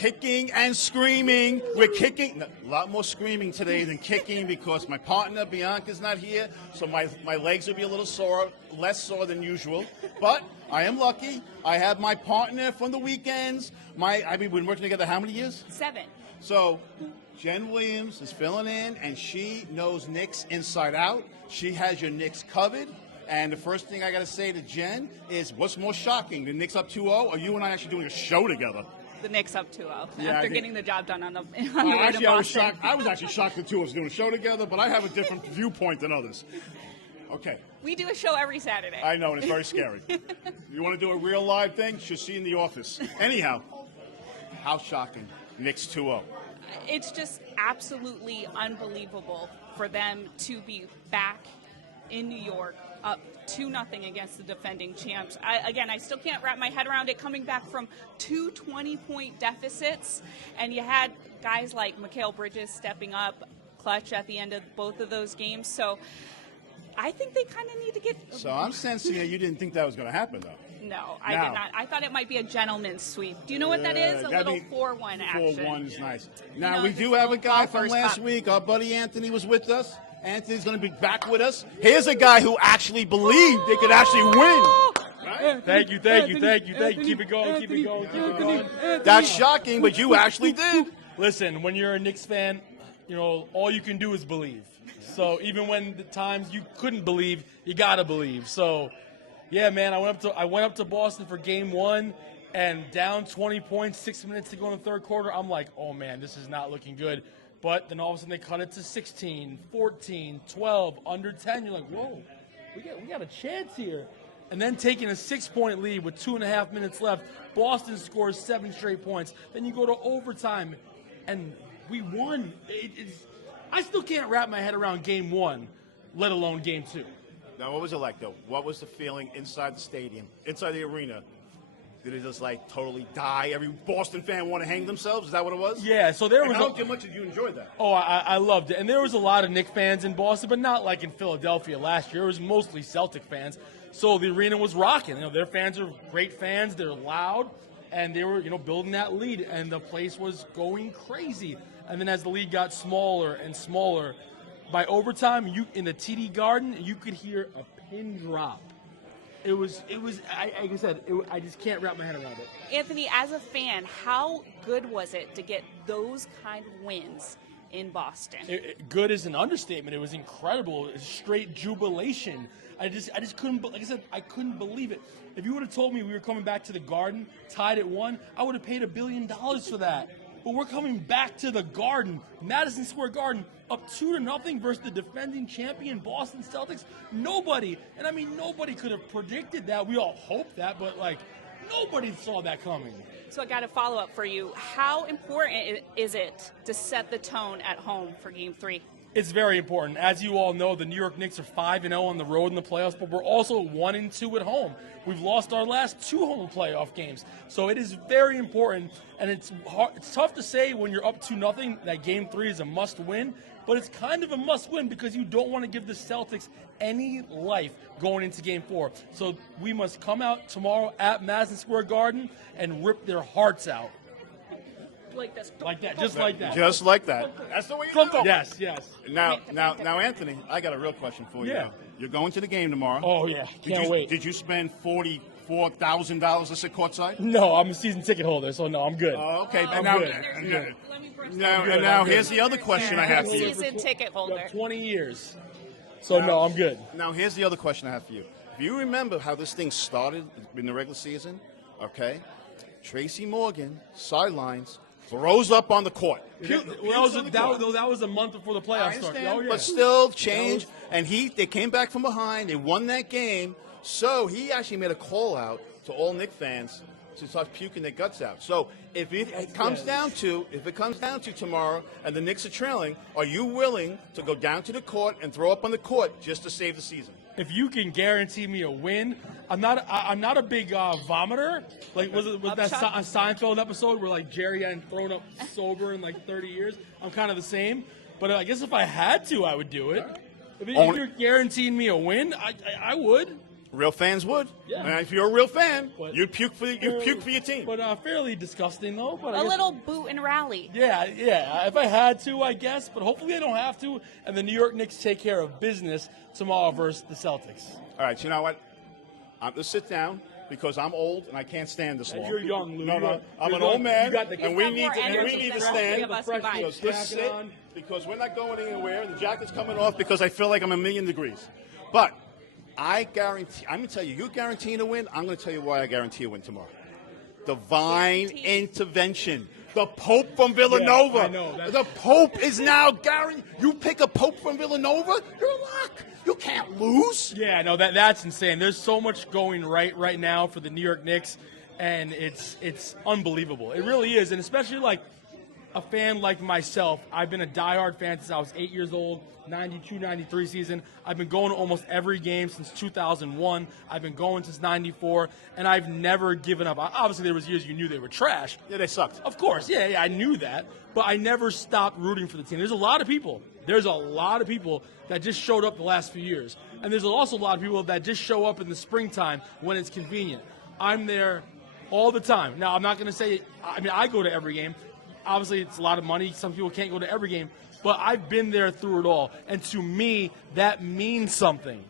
kicking and screaming. We're kicking, a lot more screaming today than kicking because my partner, Bianca's not here, so my legs will be a little sore, less sore than usual. But I am lucky. I have my partner from the weekends. We've been working together how many years? 7. So Jen Williams is filling in, and she knows Knicks inside out. She has your Knicks covered. And the first thing I got to say to Jen is, what's more shocking, the Knicks up 2-0, or you and I actually doing a show together? The Knicks up 2-0 Yeah, after getting the job done on the way to Actually, Boston. I was actually shocked the two of us doing a show together, but I have a different viewpoint than others. Okay. We do a show every Saturday. I know, and it's very scary. You want to do a real live thing? She'll see you in the office. Anyhow, how shocking. Knicks 2-0. It's just absolutely unbelievable for them to be back in New York up 2-0 against the defending champs. I still can't wrap my head around it, coming back from 2 20-point deficits, and you had guys like Mikal Bridges stepping up clutch at the end of both of those games. So I think they kind of need to get... So I'm sensing that you didn't think that was going to happen, though. No, I did not. I thought it might be a gentleman's sweep. Do you know what that is? A little 4-1 action. 4-1 is nice. Now, we do have a guy from last week. Our buddy Anthony was with us. Anthony's going to be back with us. Here's a guy who actually believed they could actually win. Right? Thank you. Keep it going. That's shocking, but you actually did. Listen, when you're a Knicks fan, all you can do is believe. So even when the times you couldn't believe, you gotta believe. So, yeah, man, I went up to Boston for Game 1, and down 20 points, 6 minutes to go in the third quarter. I'm like, oh man, this is not looking good. But then all of a sudden they cut it to 16, 14, 12, under 10. You're like, whoa, we got a chance here. And then taking a 6-point lead with 2.5 minutes left, Boston scores 7 straight points. Then you go to overtime, and we won. I still can't wrap my head around Game 1, let alone Game 2. Now, what was it like, though? What was the feeling inside the stadium, inside the arena? Did it just, totally die? Every Boston fan want to hang themselves? Is that what it was? Yeah, so there was... How much did you enjoy that? Oh, I loved it. And there was a lot of Knicks fans in Boston, but not like in Philadelphia last year. It was mostly Celtic fans. So the arena was rocking. Their fans are great fans. They're loud. And they were, building that lead. And the place was going crazy. And then as the lead got smaller and smaller, by overtime, in the TD Garden, you could hear a pin drop. It was. Like I said, I just can't wrap my head around it. Anthony, as a fan, how good was it to get those kind of wins in Boston? Good is an understatement. It was incredible. It was straight jubilation. I just couldn't. Like I said, I couldn't believe it. If you would have told me we were coming back to the Garden, tied at 1, I would have paid $1 billion for that. But we're coming back to the Garden, Madison Square Garden, up 2-0 versus the defending champion Boston Celtics. Nobody could have predicted that. We all hoped that, but nobody saw that coming. So I got a follow-up for you. How important is it to set the tone at home for Game 3? It's very important. As you all know, the New York Knicks are 5-0 on the road in the playoffs, but we're also 1-2 at home. We've lost our last 2 home playoff games. So it is very important, and it's tough to say when you're up 2-0 that Game 3 is a must-win, but it's kind of a must-win because you don't want to give the Celtics any life going into Game 4. So we must come out tomorrow at Madison Square Garden and rip their hearts out. Like this. Like that, just like that. Just like that. That's the way you do it. Yes. Now, Anthony, I got a real question for you. Yeah. Now. You're going to the game tomorrow. Oh, yeah. Can't wait. Did you spend $44,000 to sit courtside? No, I'm a season ticket holder, so no, I'm good. Oh, okay. I'm good. Now, here's the other question I have for you. Season ticket holder. 20 years. So, no, I'm good. Now, here's the other question I have for you. If you remember how this thing started in the regular season, okay, Tracy Morgan, sidelines, throws up on the court. That was a month before the playoffs started. Oh, yeah. But still changed, and they came back from behind. They won that game. So he actually made a call out to all Knicks fans to start puking their guts out. So if it comes down to tomorrow and the Knicks are trailing, are you willing to go down to the court and throw up on the court just to save the season? If you can guarantee me a win, I'm not a big vomiter. Was that a Seinfeld episode where Jerry hadn't thrown up sober in 30 years? I'm kind of the same. But I guess if I had to, I would do it. If you're guaranteeing me a win, I would. Real fans would. Yeah. And if you're a real fan, But- you'd puke for your team. But fairly disgusting, though. But I A guess- little boot and rally. Yeah. If I had to, I guess. But hopefully I don't have to. And the New York Knicks take care of business tomorrow versus the Celtics. All right, so you know what? Let's sit down because I'm old and I can't stand this long. You're young, Lou. No, I'm an You're old young. man, You got the- and we You've need got to more energy stand. than all three of us combined. Because let's sit because we're not going anywhere. The jacket's coming off because I feel like I'm 1,000,000 degrees. But I guarantee. I'm going to tell you. You're guaranteeing to win. I'm going to tell you why I guarantee a win tomorrow. Divine Guaranteed. intervention. The Pope from Villanova. I know, The Pope is now guaranteed. You pick a Pope from Villanova, you're a lock. You can't lose. Yeah, no, that's insane. There's so much going right now for the New York Knicks, and it's unbelievable. It really is, and especially like a fan like myself. I've been a diehard fan since I was 8 years old, 92-93 season. I've been going to almost every game since 2001. I've been going since 94, and I've never given up. Obviously, there was years you knew they were trash. Yeah, they sucked. Of course, yeah, I knew that, but I never stopped rooting for the team. There's a lot of people that just showed up the last few years, and there's also a lot of people that just show up in the springtime when it's convenient. I'm there all the time. Now, I'm not going to say, I go to every game. Obviously, it's a lot of money. Some people can't go to every game, but I've been there through it all, and to me, that means something.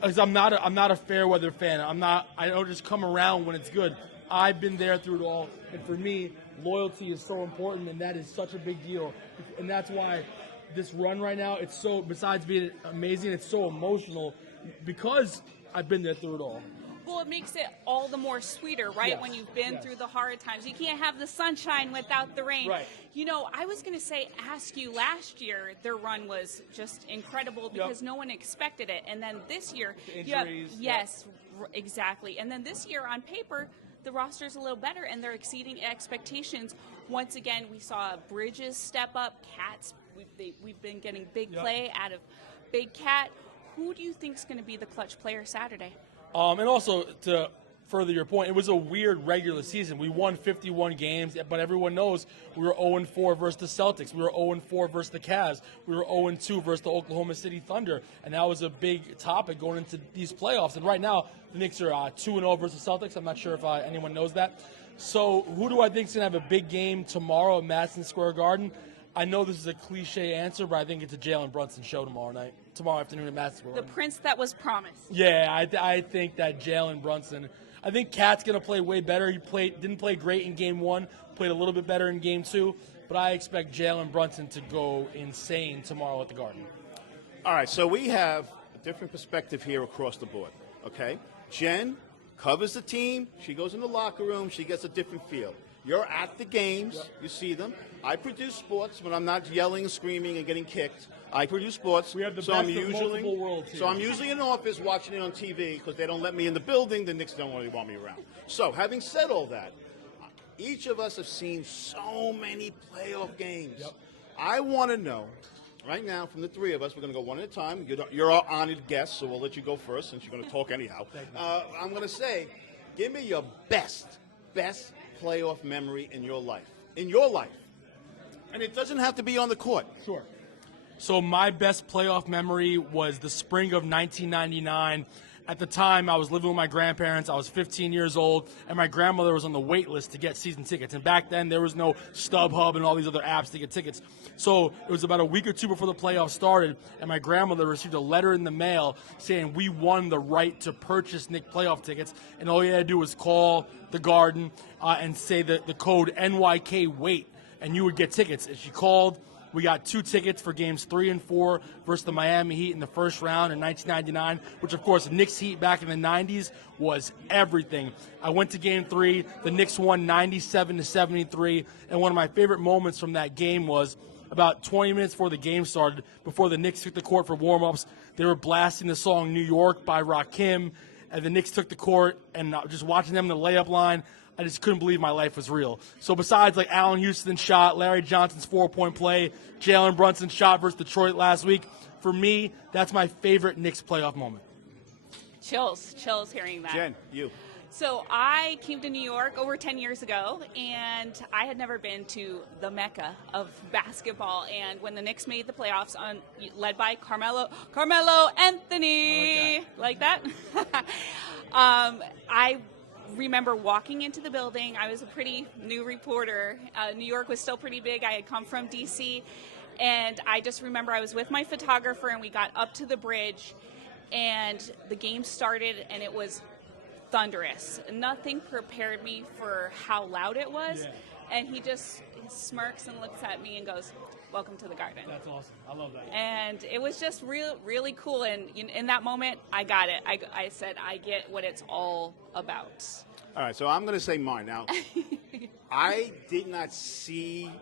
Because I'm not a fair weather fan. I don't just come around when it's good. I've been there through it all, and for me, loyalty is so important, and that is such a big deal. And that's why this run right now, it's so, besides being amazing, it's so emotional because I've been there through it all. Well, it makes it all the more sweeter, right? Yes. When you've been Yes. through the hard times. You can't have the sunshine without the rain. Right. You know, I was going to ask you last year, their run was just incredible because no one expected it. And then this year, The you have, injuries, yes, exactly. And then this year on paper, the roster's a little better and they're exceeding expectations. Once again, we saw Bridges step up, Cats. We've been getting big play out of Big Cat. Who do you think is going to be the clutch player Saturday? And also, to further your point, it was a weird regular season. We won 51 games, but everyone knows we were 0-4 versus the Celtics. We were 0-4 versus the Cavs. We were 0-2 versus the Oklahoma City Thunder. And that was a big topic going into these playoffs. And right now, the Knicks are 2-0 versus the Celtics. I'm not sure if anyone knows that. So who do I think is going to have a big game tomorrow at Madison Square Garden? I know this is a cliche answer, but I think it's a Jalen Brunson show tomorrow afternoon at Madison Square The Garden. prince that was promised. Yeah, I think that Jalen Brunson. I think Cat's going to play way better. He didn't play great in Game 1, played a little bit better in Game 2, but I expect Jalen Brunson to go insane tomorrow at the Garden. All right, so we have a different perspective here across the board, okay? Jen covers the team. She goes in the locker room. She gets a different feel. You're at the games. You see them. I produce sports when I'm not yelling and screaming and getting kicked. I produce sports. We have the so best I'm of usually, multiple worlds here. So I'm usually in the office watching it on TV because they don't let me in the building. The Knicks don't really want me around. So having said all that, each of us have seen so many playoff games. Yep. I want to know, right now, from the three of us, we're going to go one at a time. You're our honored guest, so we'll let you go first since you're going to talk anyhow. I'm going to say, give me your best playoff memory in your life. In your life. And it doesn't have to be on the court. Sure. So my best playoff memory was the spring of 1999. At the time, I was living with my grandparents. I was 15 years old, and my grandmother was on the wait list to get season tickets. And back then, there was no StubHub and all these other apps to get tickets. So it was about a week or two before the playoffs started, and my grandmother received a letter in the mail saying we won the right to purchase Knicks playoff tickets. And all you had to do was call the Garden and say the code NYKWAIT, and you would get tickets. And she called. We got 2 tickets for games 3 and 4 versus the Miami Heat in the first round in 1999, which, of course, Knicks Heat back in the 90s was everything. I went to game 3. The Knicks won 97-73, and one of my favorite moments from that game was about 20 minutes before the game started, before the Knicks took the court for warm-ups, they were blasting the song New York by Rakim, and the Knicks took the court, and just watching them in the layup line, I just couldn't believe my life was real. So besides like Allen Houston's shot, Larry Johnson's 4-point play, Jalen Brunson's shot versus Detroit last week, for me, that's my favorite Knicks playoff moment. Chills hearing that. Jen, you. So I came to New York over 10 years ago, and I had never been to the Mecca of basketball. And when the Knicks made the playoffs, led by Carmelo Anthony, like that, I remember walking into the building. I was a pretty new reporter. New York was still pretty big. I had come from D.C., and I just remember I was with my photographer, and we got up to the bridge, and the game started, and it was thunderous. Nothing prepared me for how loud it was. Yeah. And he just smirks and looks at me and goes, "Welcome to the Garden." That's awesome. I love that. And it was just really cool. And in that moment, I got it. I said, I get what it's all about. All right, so I'm going to say mine. Now, I did not see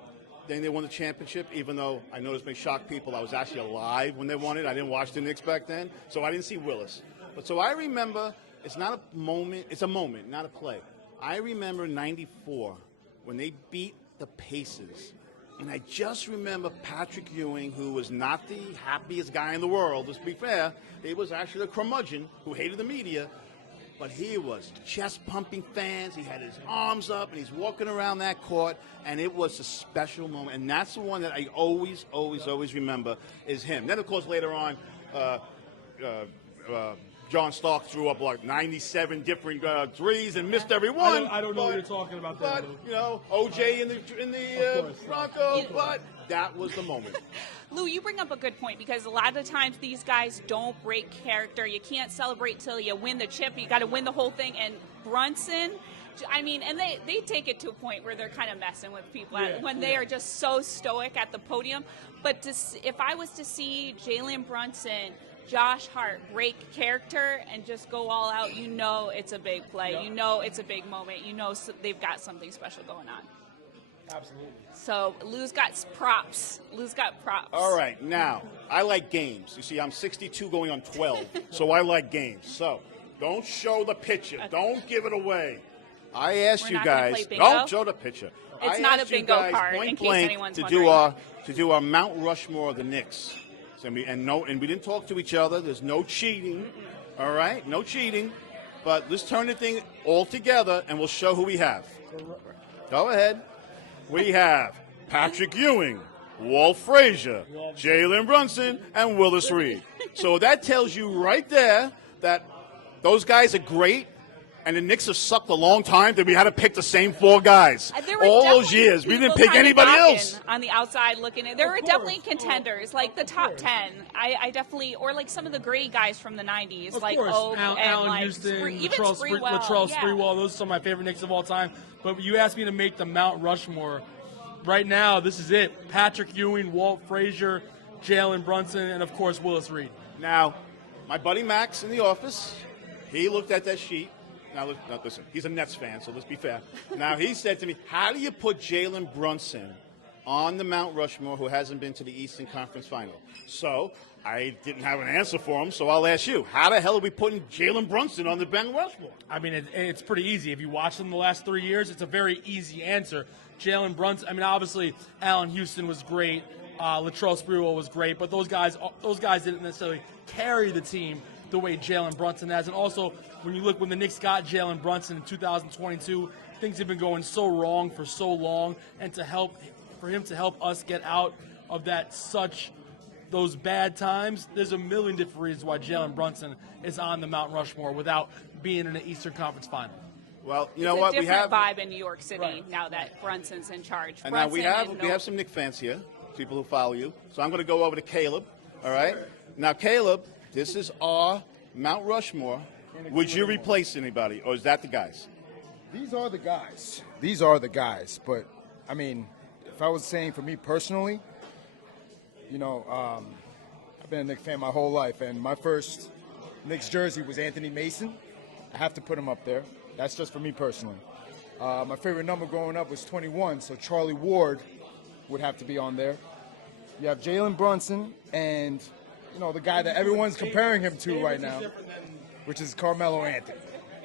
then they won the championship, even though I know this may shock people. I was actually alive when they won it. I didn't watch the Knicks back then, so I didn't see Willis. But so I remember, it's not a moment, it's a moment, not a play. I remember 94 when they beat the Pacers. And I just remember Patrick Ewing, who was not the happiest guy in the world, let's be fair. He was actually a curmudgeon who hated the media. But he was chest-pumping fans. He had his arms up, and he's walking around that court, and it was a special moment. And that's the one that I always remember is him. Then, of course, later on, John Stark threw up like 97 different threes and missed every one. I don't know what you're talking about there, but, you know, OJ in the Broncos, but that was the moment. Lou, you bring up a good point because a lot of times these guys don't break character. You can't celebrate till you win the chip. You got to win the whole thing. And Brunson, I mean, and they take it to a point where they're kind of messing with people when they are just so stoic at the podium. But if I was to see Jalen Brunson, Josh Hart break character and just go all out, you know it's a big play. Yep. You know it's a big moment. You know they've got something special going on. Absolutely. So Lou's got props. All right, now, I like games. You see, I'm 62 going on 12, so I like games. So don't show the picture. Okay. Don't give it away. I asked you guys, don't show the picture. It's not a bingo card, in case anyone's wondering. To do our Mount Rushmore of the Knicks. So we didn't talk to each other. There's no cheating. All right? No cheating. But let's turn the thing all together, and we'll show who we have. Go ahead. We have Patrick Ewing, Walt Frazier, Jalen Brunson, and Willis Reed. So that tells you right there that those guys are great, and the Knicks have sucked a long time that we had to pick the same four guys. All those years. We didn't pick anybody else. On the outside looking at, there were definitely contenders, like the top 10. I definitely, or like some of the great guys from the 90s, like Allen Houston, Latrell Sprewell. Those are some of my favorite Knicks of all time. But you asked me to make the Mount Rushmore. Right now, this is it. Patrick Ewing, Walt Frazier, Jalen Brunson, and, of course, Willis Reed. Now, my buddy Max in the office, he looked at that sheet. Now, listen, he's a Nets fan, so let's be fair. Now, he said to me, how do you put Jalen Brunson on the Mount Rushmore who hasn't been to the Eastern Conference Final? So I didn't have an answer for him, so I'll ask you. How the hell are we putting Jalen Brunson on the Mount Rushmore? I mean, it's pretty easy. If you watch them the last 3 years, it's a very easy answer. Jalen Brunson, I mean, obviously, Allen Houston was great. Latrell Sprewell was great, but those guys didn't necessarily carry the team the way Jalen Brunson has. And also, when you look, when the Knicks got Jalen Brunson in 2022, things have been going so wrong for so long, and for him to help us get out of those bad times, there's a million different reasons why Jalen Brunson is on the Mount Rushmore without being in an Eastern Conference Final. Well, you know what? We have a different vibe in New York City now that Brunson's in charge. And now we have some Knicks fans here, people who follow you. So I'm going to go over to Caleb. All right. Now, Caleb, this is our Mount Rushmore. Would you replace anybody, or is that the guys? These are the guys. But I mean, if I was saying for me personally, you know, I've been a Knicks fan my whole life, and my first Knicks jersey was Anthony Mason. I have to put him up there. That's just for me personally. My favorite number growing up was 21, so Charlie Ward would have to be on there. You have Jalen Brunson and, you know, the guy that everyone's comparing him to right now, which is Carmelo Anthony.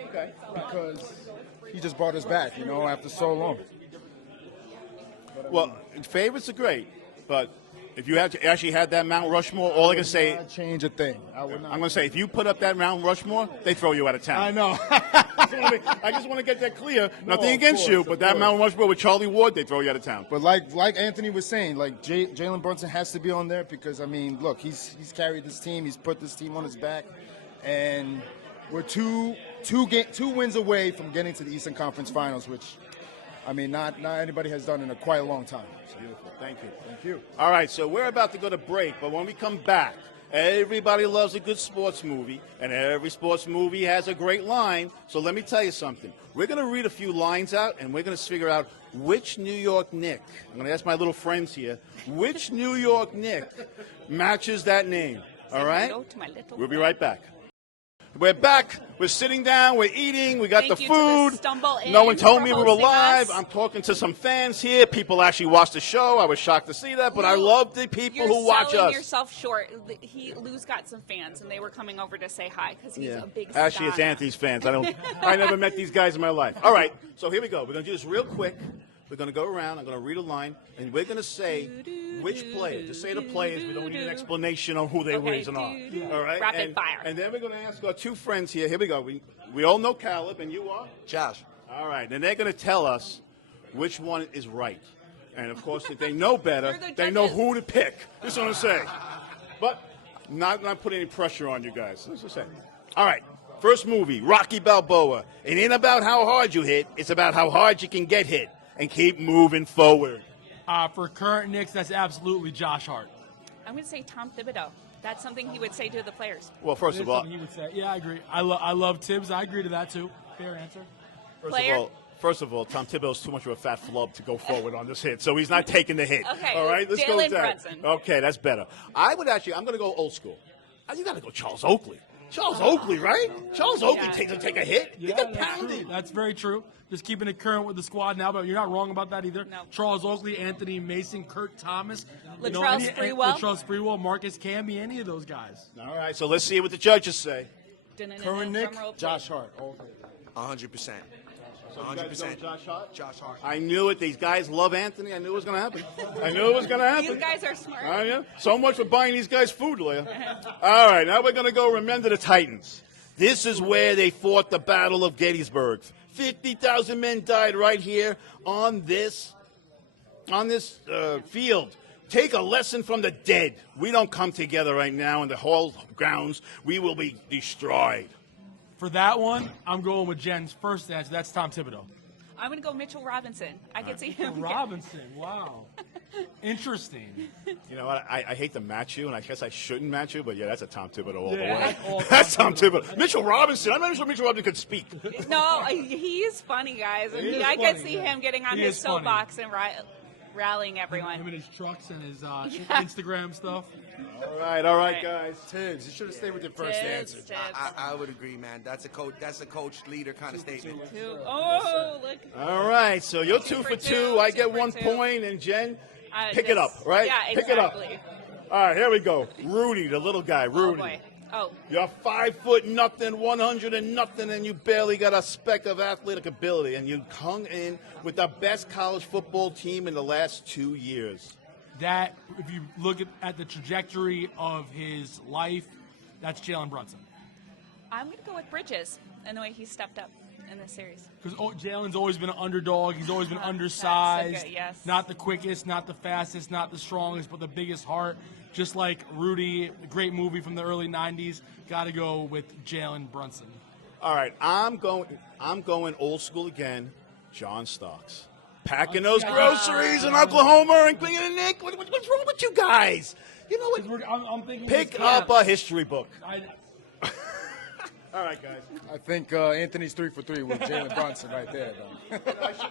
Okay. Because he just brought us back, you know, after so long. Well, favorites are great, but If you actually had that Mount Rushmore, all I can say, Not change a thing. I would not. I'm going to say, if you put up that Mount Rushmore, they throw you out of town. I know. I just want to get that clear. Nothing against you, but that Mount Rushmore with Charlie Ward, they throw you out of town. But like Anthony was saying, like Jalen Brunson has to be on there because I mean, look, he's carried this team, he's put this team on his back, and we're two wins away from getting to the Eastern Conference Finals, which I mean, not anybody has done in quite a long time. So, Beautiful. Thank you. thank you. All right, so we're about to go to break, but when we come back, everybody loves a good sports movie, and every sports movie has a great line. So let me tell you something. We're going to read a few lines out, and we're going to figure out which New York Knick, I'm going to ask my little friends here, which New York Knick matches that name. All right? Hello to my little We'll be right back. We're back. We're sitting down. We're eating. We got Thank the you to the food. Stumble Inn No one told for me we were hosting live. us. I'm talking to some fans here. People actually watch the show. I was shocked to see that, but I love the people who watch You're selling us. yourself short. Lou's got some fans, and they were coming over to say hi because he's a big Actually, it's star. Anthony's fans. I never met these guys in my life. All right, so here we go. We're going to do this real quick. We're going to go around. I'm going to read a line, and we're going to say which player. Just say the players. We don't need an explanation on who they Okay, reason are. All right? Rapid fire. And then we're going to ask our two friends here. Here we go. We all know Caleb, and you are? Josh. All right. And they're going to tell us which one is right. And, of course, if they know better, You're the they know judges. who to pick. That's what I'm saying. But not putting any pressure on you guys. That's what I'm saying. All right. First movie, Rocky Balboa. It ain't about how hard you hit. It's about how hard you can get hit and keep moving forward. For current Knicks, that's absolutely Josh Hart. I'm going to say Tom Thibodeau. That's something he would say to the players. Well, first That's of all, something he would say. Yeah, I agree. I love Tibbs. I agree to that too. Fair answer. Player? First of all, Tom Thibodeau's too much of a fat flub to go forward on this hit, so he's not taking the hit. Okay, all right, let's go Jalen with that. Brunson. Okay, that's better. I'm going to go old school. You got to go Charles Oakley. Charles Oakley, right? Charles Oakley Yeah. take a hit. He got that's true. pounded. That's very true. Just keeping it current with the squad now, but you're not wrong about that either. No. Charles Oakley, Anthony Mason, Kurt Thomas, Latrell Sprewell. Latrell Sprewell, Marcus Camby, any of those guys. All right, so let's see what the judges say. Current Nick, Drum roll, Josh Hart. all day. 100%. So you guys going Josh Hart? Josh Hart. I knew it. These guys love Anthony. I knew it was going to happen. I knew it was going to happen. You guys are smart. Oh, yeah? So much for buying these guys food, Leah. All right, now we're going to go remember the Titans. This is where they fought the Battle of Gettysburg. 50,000 men died right here on this field. Take a lesson from the dead. We don't come together right now in the hall grounds. We will be destroyed. For that one, I'm going with Jen's first answer. That's Tom Thibodeau. I'm going to go Mitchell Robinson. I could see him. Robinson, wow. Interesting. You know what? I hate to match you, and I guess I shouldn't match you, but yeah, that's a Tom Thibodeau all the Yeah, way. that's all That's Tom Tom Thibodeau. Mitchell Robinson. I'm not sure Mitchell Robinson could speak. No, he is funny, guys. He is I could funny, see yeah. him getting on He his is funny. soapbox and rallying everyone. Him and his trucks and his Yeah. Instagram stuff. All right, guys. Tibbs, you should have stayed with your first Tibbs, answer. Tibbs. I would agree, man. That's a coach leader kind of statement. Oh, look. All right, so you're 2 for 2. I get 1 2. point, and Jen, pick this- it up, right? Yeah, Pick it up. exactly. All right, here we go. Rudy, the little guy, Oh, Rudy. boy. Oh, You're 5 foot nothing, 100 and nothing, and you barely got a speck of athletic ability, and you hung in with the best college football team in the last 2 years. That, if you look at the trajectory of his life, that's Jalen Brunson. I'm going to go with Bridges and the way he stepped up in this series. Because Jalen's always been an underdog. He's always been That's so undersized. good, yes. Not the quickest, not the fastest, not the strongest, but the biggest heart. Just like Rudy, a great movie from the early 90s. Got to go with Jalen Brunson. All right, I'm going old school again. John Starks. Packing those groceries in Oklahoma and bringing in Nick. What's wrong with you guys? You know what? I'm thinking Pick up a history book. I, All right, guys. I think Anthony's 3 for 3 with Jalen Brunson right there, though.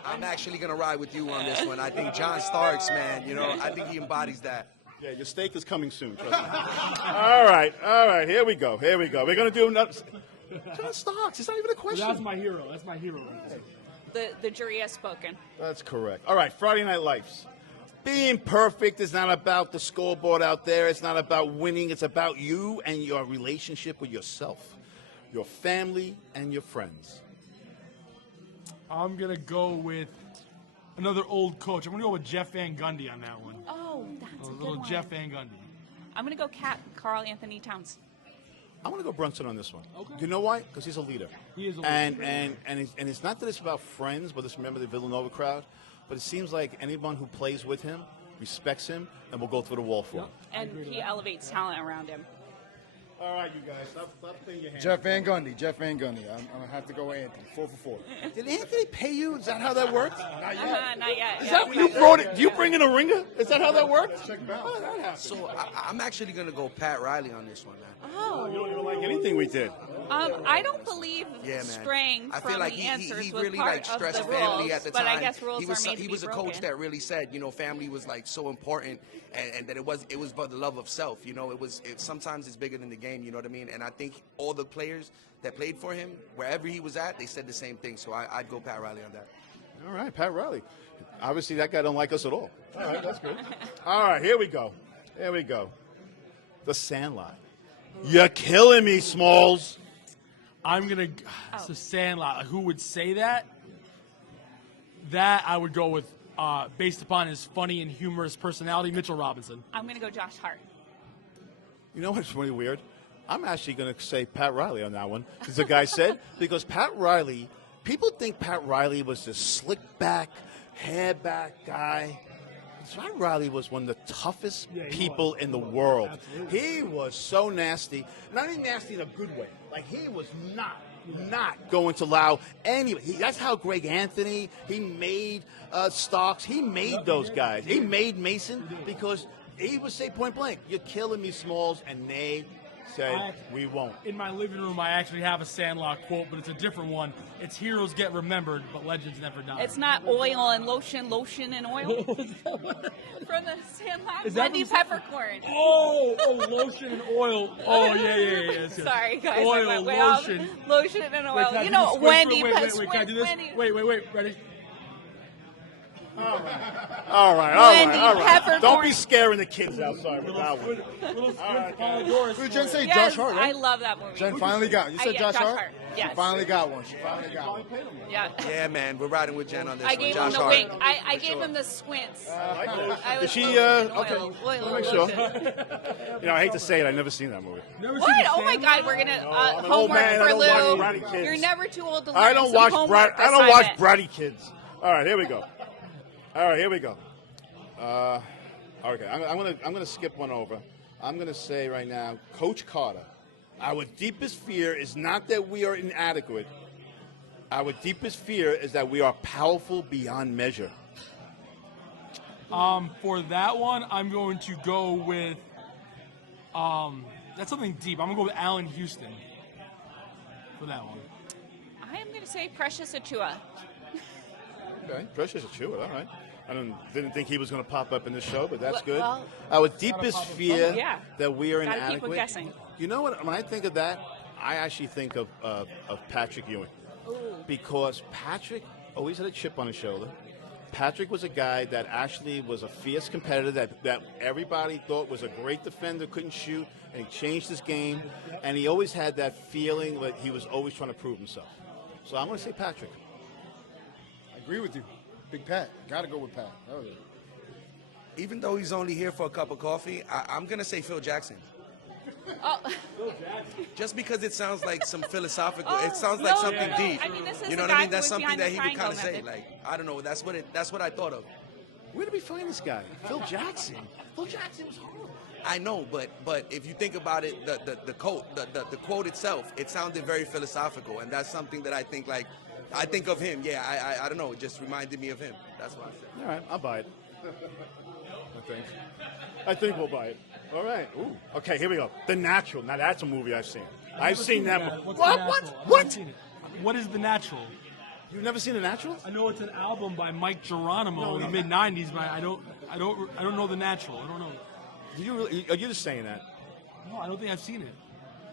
I'm actually going to ride with you on this one. I think John Starks, man, I think he embodies that. Yeah, your steak is coming soon. Trust me. All right. Here we go. We're going to do another. John Starks. It's not even a question. that's my hero. That's my hero right there. The jury has spoken. That's correct. All right, Friday Night Lights. Being perfect is not about the scoreboard out there. It's not about winning. It's about you and your relationship with yourself, your family, and your friends. I'm going to go with another old coach. I'm going to go with Jeff Van Gundy on that one. Oh, that's That's a good little one. Jeff Van Gundy. I'm going to go Carl Anthony Towns. I want to go Brunson on this one. Okay. You know why? Because he's a leader. He is a leader. And it's not that it's about friends, but just remember the Villanova crowd. But it seems like anyone who plays with him respects him and will go through the wall for him. And he elevates talent around him. All right, you guys, stop playing your hands. Jeff Van Gundy. I'm going to have to go with Anthony. 4 for 4. Did Anthony pay you? Is that how that works? Not yet. Is that you brought it? Do you bring in a ringer? Is that how that works? Check him out. Oh, that happens. So I'm actually going to go Pat Riley on this one, man. Oh. You don't even like anything we did. I don't believe Yeah, man. straying I from feel like the he answers was really part like stressed of the family rules, at the but time. I guess rules are made to He be was a broken. coach that really said, family was like so important, and that it was for the love of self. Sometimes it's bigger than the game. You know what I mean? And I think all the players that played for him, wherever he was at, they said the same thing. So I'd go Pat Riley on that. All right, Pat Riley. Obviously, that guy don't like us at all. All right, that's good. All right, here we go. The Sandlot. You're killing me, Smalls. I'm going to – it's a Sandlot. Who would say that? That I would go with, based upon his funny and humorous personality, Mitchell Robinson. I'm going to go Josh Hart. You know what's really weird? I'm actually going to say Pat Riley on that one, as the guy said, because Pat Riley, people think Pat Riley was this slick back, hair back guy. Pat Riley was one of the toughest people in the world. Absolutely. He was so nasty, not even nasty in a good way. Like he was not going to allow any. That's how Greg Anthony. He made Starks. He made those guys. He made Mason because he would say point blank, "You're killing me, Smalls," and they said, "We won't." In my living room, I actually have a Sandlot quote, but it's a different one. It's heroes get remembered, but legends never die. It's not oil and lotion and oil. From the Sandlot, Is that Wendy from- Peppercorn. Oh, lotion and oil. Oh, yeah. Yes. Sorry, guys. I Oil, went way off. lotion. Lotion and Wait, oil. can I You do know, this? Wendy Wait, can I do this? Wendy. Wait. Ready? All right. Wendy Peppercorn. Don't be scaring the kids outside with that one. Little right, Doris. Who did Jen say? Yes, Josh Hart, right? I love that movie. Jen finally got. You said yeah, Josh Josh Hart? Hart, yes. She finally got one. Yeah. Yeah, man, we're riding with Jen on this I one. gave him Josh the Hart. wink. I gave him the squints. I Is was she, lotion, okay. oil, Let me make sure. I hate to say it, I've never seen that movie. What? Oh my God, we're gonna I'm an old homework man, I for don't watch Lou. bratty kids. You're never too old to learn. I don't some watch homework bratty kids. All right, here we go. Okay, I'm gonna skip one over. I'm gonna say right now, Coach Carter. Our deepest fear is not that we are inadequate. Our deepest fear is that we are powerful beyond measure. For that one, I'm going to go with. That's something deep. I'm gonna go with Allen Houston for that one. I am gonna say Precious Achua. Okay, Precious Achua, all right. Didn't think he was going to pop up in this show, but that's good. Well, Our deepest fear yeah. that we are Gotta keep inadequate. guessing. You know what? When I think of that, I actually think of Patrick Ewing. Ooh. Because Patrick always had a chip on his shoulder. Patrick was a guy that actually was a fierce competitor that everybody thought was a great defender, couldn't shoot, and he changed his game. And he always had that feeling that he was always trying to prove himself. So I'm going to say Patrick. I agree with you. Big Pat. Got to go with Pat. That was it. Even though he's only here for a cup of coffee, I'm going to say Phil Jackson. Oh. Just because it sounds like some philosophical, Oh, it sounds like no, something no. deep. I mean, this is you know the what I guy mean? That's who was something behind that the he would kind of triangle say. method. Like, I don't know. That's what I thought of. Where did we find this guy? Phil Jackson. Phil Jackson was horrible. I know, but if you think about it, the quote itself, it sounded very philosophical, and that's something that I think of him. Yeah, I don't know. It just reminded me of him. That's what I said. All right, I'll buy it. I think we'll buy it. All right. Ooh. Okay, here we go. The Natural. Now that's a movie I've seen. I've seen that movie. What's What? The What? Natural? I've What? never seen it. What is The Natural? You've never seen The Natural? I know it's an album by Mike Geronimo in the mid '90s, but I don't know The Natural. I don't know. Do you really, are you just saying that? No, I don't think I've seen it.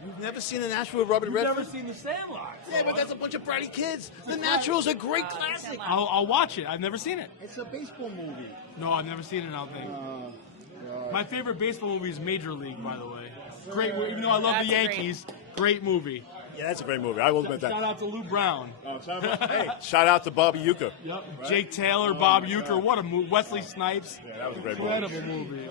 You've never seen The Natural with Robert You've Redford? never seen The Sandlot. Yeah, but that's a bunch of bratty kids. The Natural is a great classic. I'll watch it. I've never seen it. It's a baseball movie. No, I've never seen it. I don't think. My favorite baseball movie is Major League, by the way. Great, even though I love That's the great. Yankees, great movie. Yeah, that's a great movie. I will admit that. Shout out to Lou Brown. Hey, shout out to Bobby Uecker. Yep. Jake Taylor, Bob Uecker. What a movie. Wesley Snipes. Yeah, that was a great Incredible movie.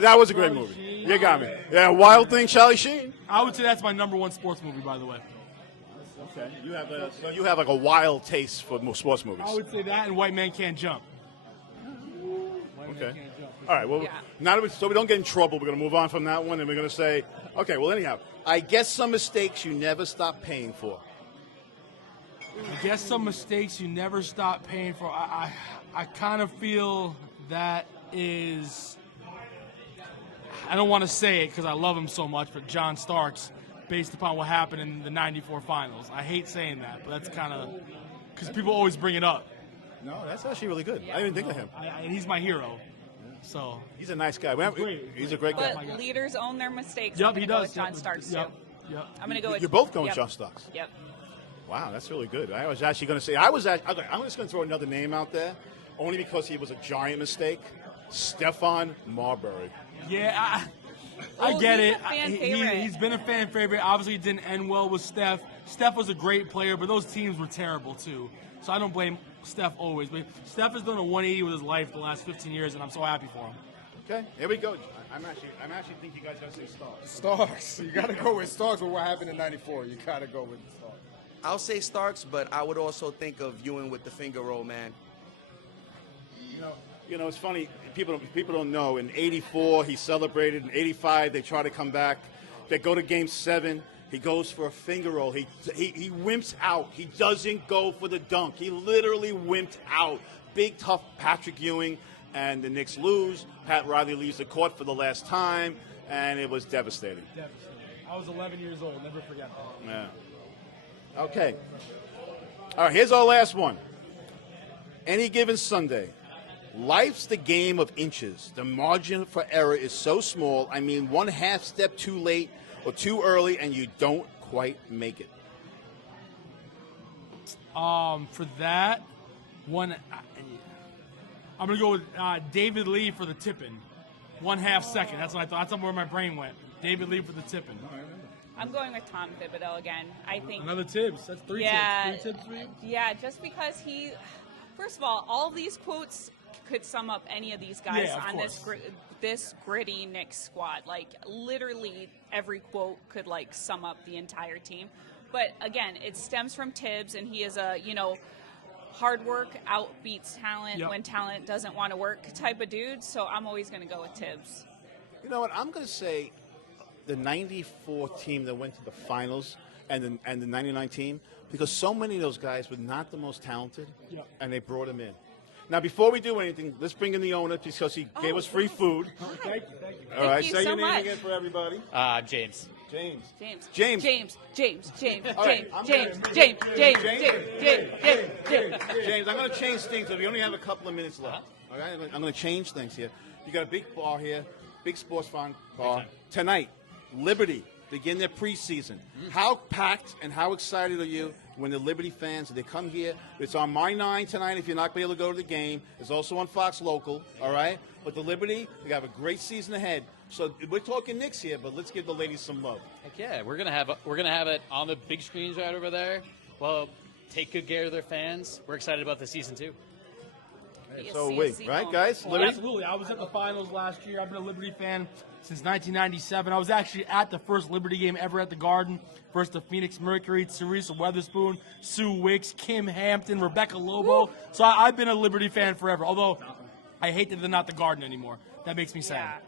That was a great movie. You got me. Yeah, Wild Thing, Charlie Sheen. I would say that's my #1 sports movie, by the way. Okay, you have like a wild taste for sports movies. I would say that and White Man Can't Jump. Okay. All right. Well, now that so we don't get in trouble, we're going to move on from that one, and we're going to say, okay. Well, anyhow, I guess some mistakes you never stop paying for. I guess some mistakes you never stop paying for. I kind of feel that is. I don't want to say it because I love him so much, but John Starks, based upon what happened in the '94 finals. I hate saying that, but that's kind of because people always bring it up. No, that's actually really good. I didn't even think of him. And he's my hero. So he's a nice guy. He's a great guy. But leaders own their mistakes. Yep, I'm he go does. with John Starks too. Yep. I'm going to go with. You're both going with John Starks. Yep. Wow, that's really good. I was actually going to say I'm just going to throw another name out there, only because he was a giant mistake. Stephon Marbury. Yeah, I get he's it. a fan favorite. He's been a fan favorite. Obviously, it didn't end well with Steph. Steph was a great player, but those teams were terrible too. So I don't blame Steph always. But Steph has done a 180 with his life the last 15 years, and I'm so happy for him. Okay, here we go. I'm actually think you guys got to say Starks. Starks. You got to go with Starks with what happened in '94. You got to go with Starks. I'll say Starks, but I would also think of Ewing with the finger roll, man. You know, it's funny. People don't know. In '84, he celebrated. In '85, they try to come back. They go to Game 7. He goes for a finger roll. He wimps out. He doesn't go for the dunk. He literally wimped out. Big, tough Patrick Ewing, and the Knicks lose. Pat Riley leaves the court for the last time, and it was devastating. I was 11 years old. Never forget that. Yeah. Okay. All right, here's our last one. Any given Sunday. Life's the game of inches. The margin for error is so small. I mean, one half step too late or too early, and you don't quite make it. For that one, I'm gonna go with David Lee for the tipping. 1/2 second. That's what I thought. That's where my brain went. David Lee for the tipping. I'm going with Tom Thibodeau again. I think Another Tibbs. That's three tips. 3 tips for you? Yeah, just because first of all these quotes could sum up any of these guys on this gritty Knicks squad. Like literally every quote could like sum up the entire team. But again, it stems from Tibbs, and he is a hard work outbeats talent when talent doesn't want to work type of dude. So I'm always going to go with Tibbs. You know what? I'm going to say the '94 team that went to the finals and the '99 team, because so many of those guys were not the most talented, and they brought them in. Now, before we do anything, let's bring in the owner because he gave us free food. Thank you. All right, you say so your name much. again for everybody. James. James. James. James, I'm going to change things. We only have a couple of minutes left. All right, I'm going to change things here. You got a big bar here, big sports bar tonight. Liberty begin their preseason. How packed and how excited are you when the Liberty fans, they come here? It's on My 9 tonight if you're not able to go to the game. It's also on Fox Local, all right? But the Liberty, they have a great season ahead. So we're talking Knicks here, but let's give the ladies some love. Heck yeah, we're gonna have it on the big screens right over there. Well, take good care of their fans. We're excited about the season too. So right, guys? Oh, Liberty? absolutely. I was at the finals last year. I've been a Liberty fan since 1997. I was actually at the first Liberty game ever at the Garden. First the Phoenix Mercury, Teresa Weatherspoon, Sue Wicks, Kim Hampton, Rebecca Lobo. Woo. So I've been a Liberty fan forever, although I hate that they're not the Garden anymore. That makes me sad.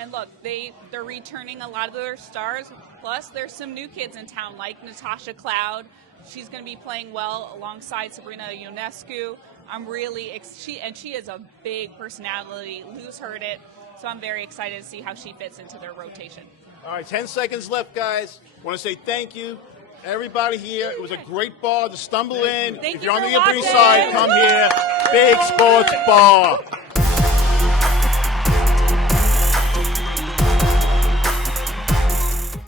And look, they're returning a lot of their stars. Plus, there's some new kids in town, like Natasha Cloud. She's going to be playing well alongside Sabrina Ionescu. I'm really she is a big personality. Lou's heard it, so I'm very excited to see how she fits into their rotation. All right, 10 seconds left, guys. Want to say thank you, everybody here. It was a great bar to stumble in. Thank if you you're on for the Upper East watching. Side, come here. Big sports bar.